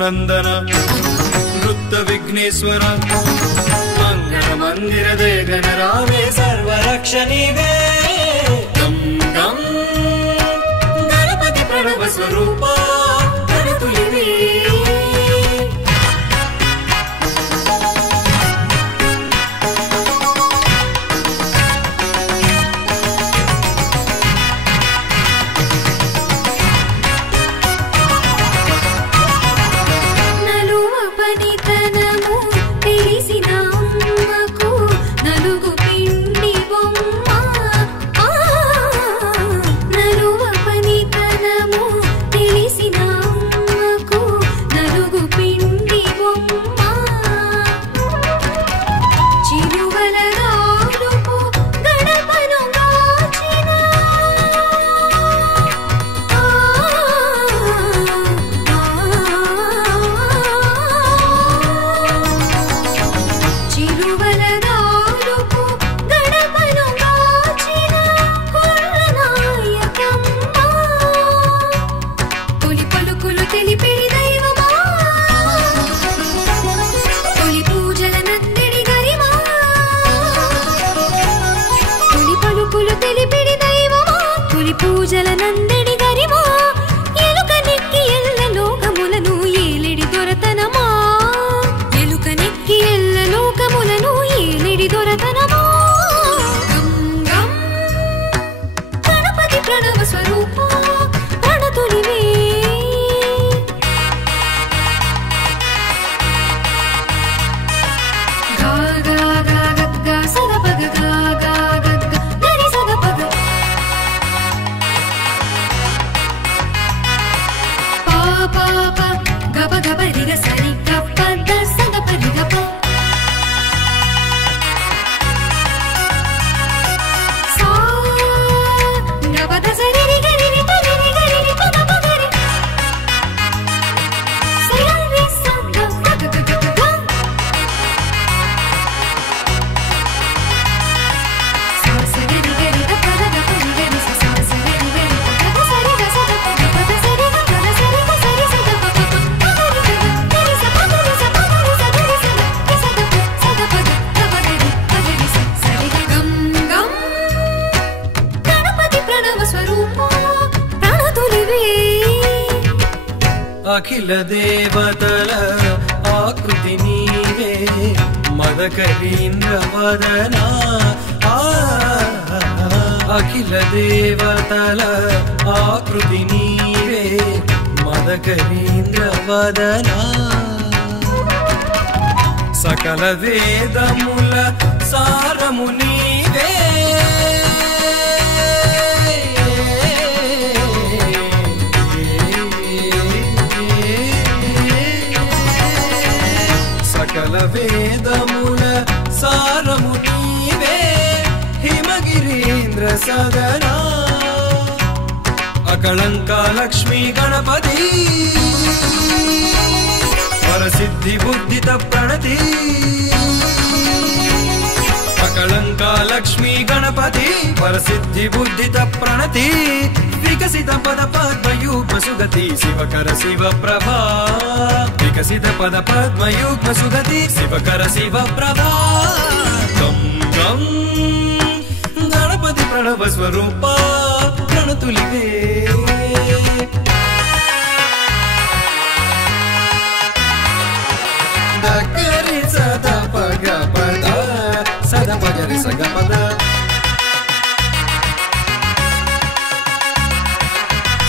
ನಂದನ ನೃತ್ತ ವಿಘ್ನೇಶ್ವರ ಮಂಗಳ ಮಂದಿರದೇ ಗಣರಾಮೇ ಸರ್ವರಕ್ಷಣಿಗೆ ಗಂ ಗಂ ಗಣಪತಿ ಪ್ರಣವ ಸ್ವರೂಪ ಕಣತುಲಿವೆ అఖిల దేవతల ఆకృతి నీవే మదకరీంద్ర వదన అఖిల దేవతల ఆకృతి నీవే మదకరీంద్ర వదన సకల వేదముల సారము నీవే సకల వేదముల సారము నీవే హిమగిరీంద్ర సదనా అకళంక లక్ష్మీ గణపతి వరసిద్ధి బుద్ధిత ప్రణతి అకళంక లక్ష్మీ గణపతి వరసిద్ధి బుద్ధిత ప్రణతి వికసిత పద పద్మయుగ్మ సుగతి శివకర శివ ప్రభా వికసిత పద పద్మయుగ్మ సుగతి శివకర శివ ప్రభా గం గం గణపతి ప్రణవ స్వరూప ప్రణతులివే దగరి సద పగ పద సద పగరి సగ పద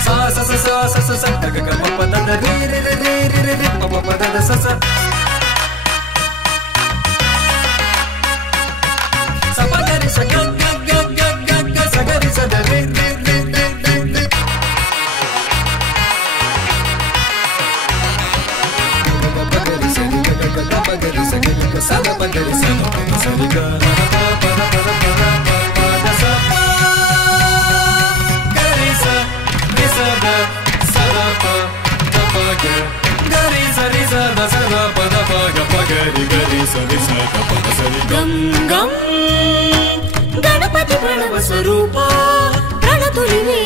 సా స స స స స స గ గ ప ప ద ద రి రి రి రి రి రి రి ప ప ప ద ద స స స ప గ రి స గ గ గ గ గ గ స గ రి స ద రి రి రి రి రి రి ప గ రి స రి గ గ గ ప గ రి స గ గ స ద ప గ రి స ద స రి గ ప ప ద ప ద ప ద ప ద స గ రి స రి స ద స ద ప ద ప గ గ రి స రి స ద స ద ప ద ప గ ప గ రి గ రి స రి స ద ప ద స రి గం గం గణపతి ప్రణవ స్వరూప ప్రణతులివే